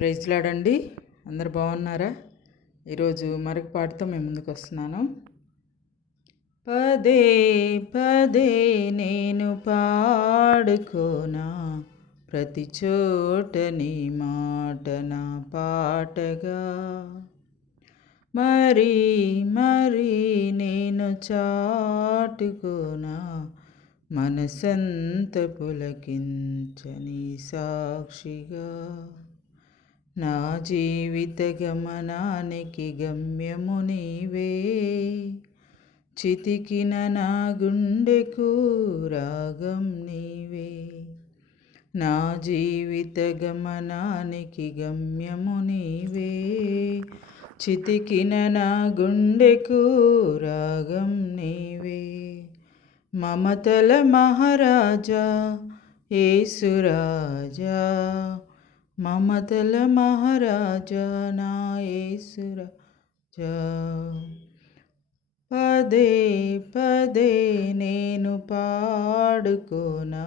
Praise లాడండి. అందరు బాగున్నారా? ఈరోజు మరొక పాటతో మేము ముందుకు వస్తున్నాను. పదే పదే నేను పాడుకోనా, ప్రతి చోట నీ మాట నా పాటగా. మరి మరి నేను చాటుకోనా, మనసంత పులకించని సాక్షిగా. నా జీవిత గమనానికి గమ్యము నీవే, చితికిన నా గుండెకు రాగం నీవే. నా జీవిత గమనానికి గమ్యము నీవే, చితికిన నా గుండెకు రాగం నీవే. మమతల మహారాజా యేసురాజా, మమతల మహారాజా నా యేసురాజా. పదే పదే నేను పాడుకోనా,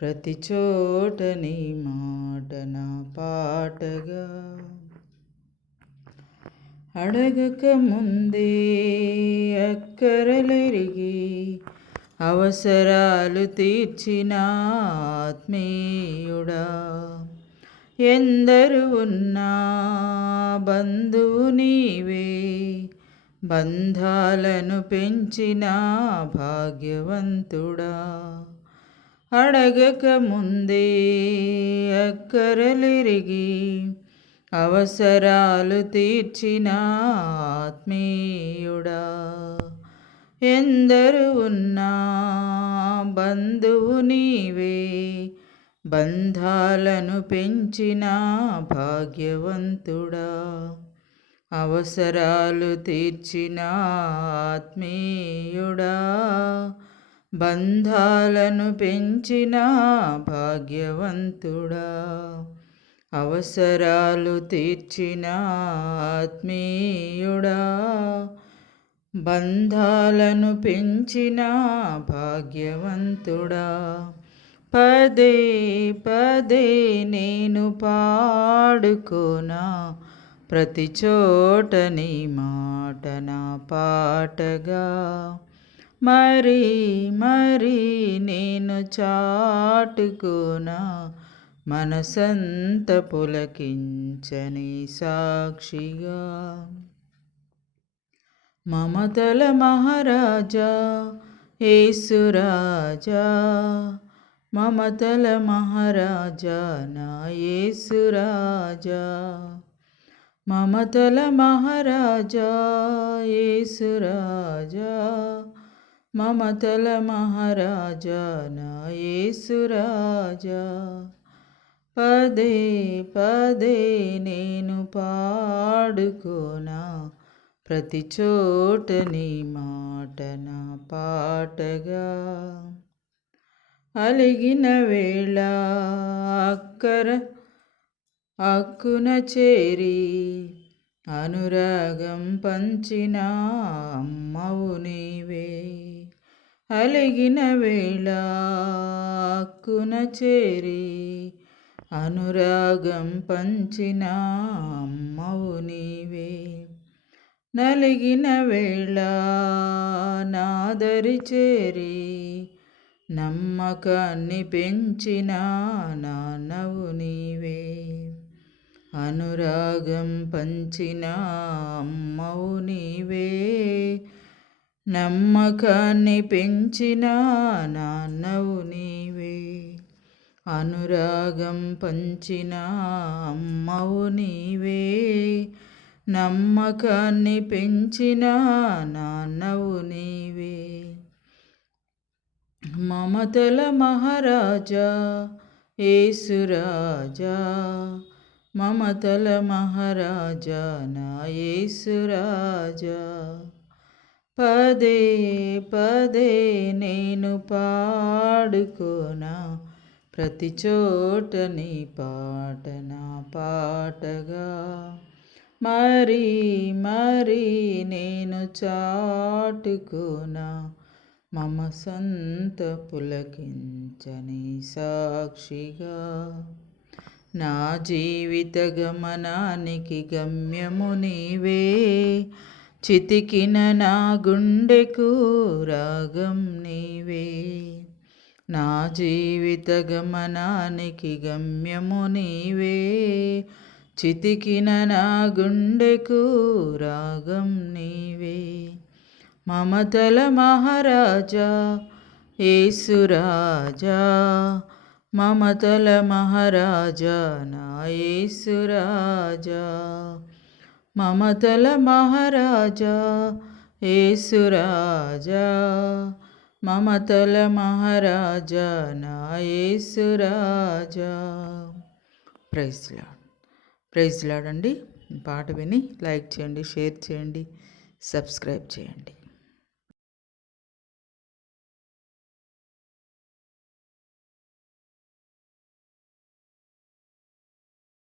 ప్రతి చోట నీ మాట నా పాటగా. అడగక ముందే అక్కరలెరిగి అవసరాలు తీర్చిన ఆత్మీయుడా. ఎందరు ఉన్నా బంధువు నీవే, బంధాలను పెంచిన భాగ్యవంతుడా. అడగక ముందే అక్కరలెరిగి అవసరాలు తీర్చిన ఆత్మీయుడా. ఎందరు ఉన్నా బంధువు నీవే, బంధాలను పెంచిన భాగ్యవంతుడా. అవసరాలు తీర్చిన ఆత్మీయుడా, బంధాలను పెంచిన భాగ్యవంతుడా. అవసరాలు తీర్చిన ఆత్మీయుడా, బంధాలను పెంచిన భాగ్యవంతుడా. పదే పదే నేను పాడుకోనా, ప్రతి చోట నీ మాట నా పాటగా. మరి మరి నేను చాటుకోనా, మనసంత పులకించని సాక్షిగా. మమతల మహారాజా యేసురాజా, మమతల మహారాజా నా యేసురాజా. మమతల మహారాజా యేసురాజా, మమతల మహారాజా నా యేసురాజా. పదే పదే నేను పాడుకోనా, ప్రతి చోట నీ మాట నా పాటగా. అలిగిన వేళ అక్కున చేరి అనురాగం పంచిన అమ్మవు నీవే. అలిగిన వేళ అక్కున చేరి అనురాగం పంచిన అమ్మవు నీవే. నలిగిన వేళ నాదరి చేరి నమ్మకాన్ని పెంచిన నాన్నవు నీవే. అనురాగం పంచిన అమ్మవు నీవే, నమ్మకాన్ని పెంచిన నాన్నవు నీవే. అనురాగం పంచిన అమ్మవు నీవే, నమ్మకాన్ని పెంచిన నాన్నవు నీవే. మమతల మహారాజా యేసురాజా, మమతల మహారాజా నా యేసురాజా. పదే పదే నేను పాడుకోనా, ప్రతి చోట నీ పాట నా పాటగా. మరి మరి నేను చాటుకోనా, మమసంత పులకించని సాక్షిగా. నా జీవిత గమనానికి గమ్యము నీవే, చితికిన నా గుండెకు రాగం నీవే. నా జీవిత గమనానికి గమ్యము నీవే, చితికిన నా గుండెకు రాగం నీవే. మమతల మహారాజా యేసురాజా, మమతల మహారాజా నా యేసురాజా, మమతల మహారాజా యేసురాజా, మమతల మహారాజా నా యేసురాజా. Praise lord. ప్రైజ్ లార్డ్ అండి. పాట విని లైక్ చేయండి, షేర్ చేయండి, సబ్స్క్రైబ్ చేయండి.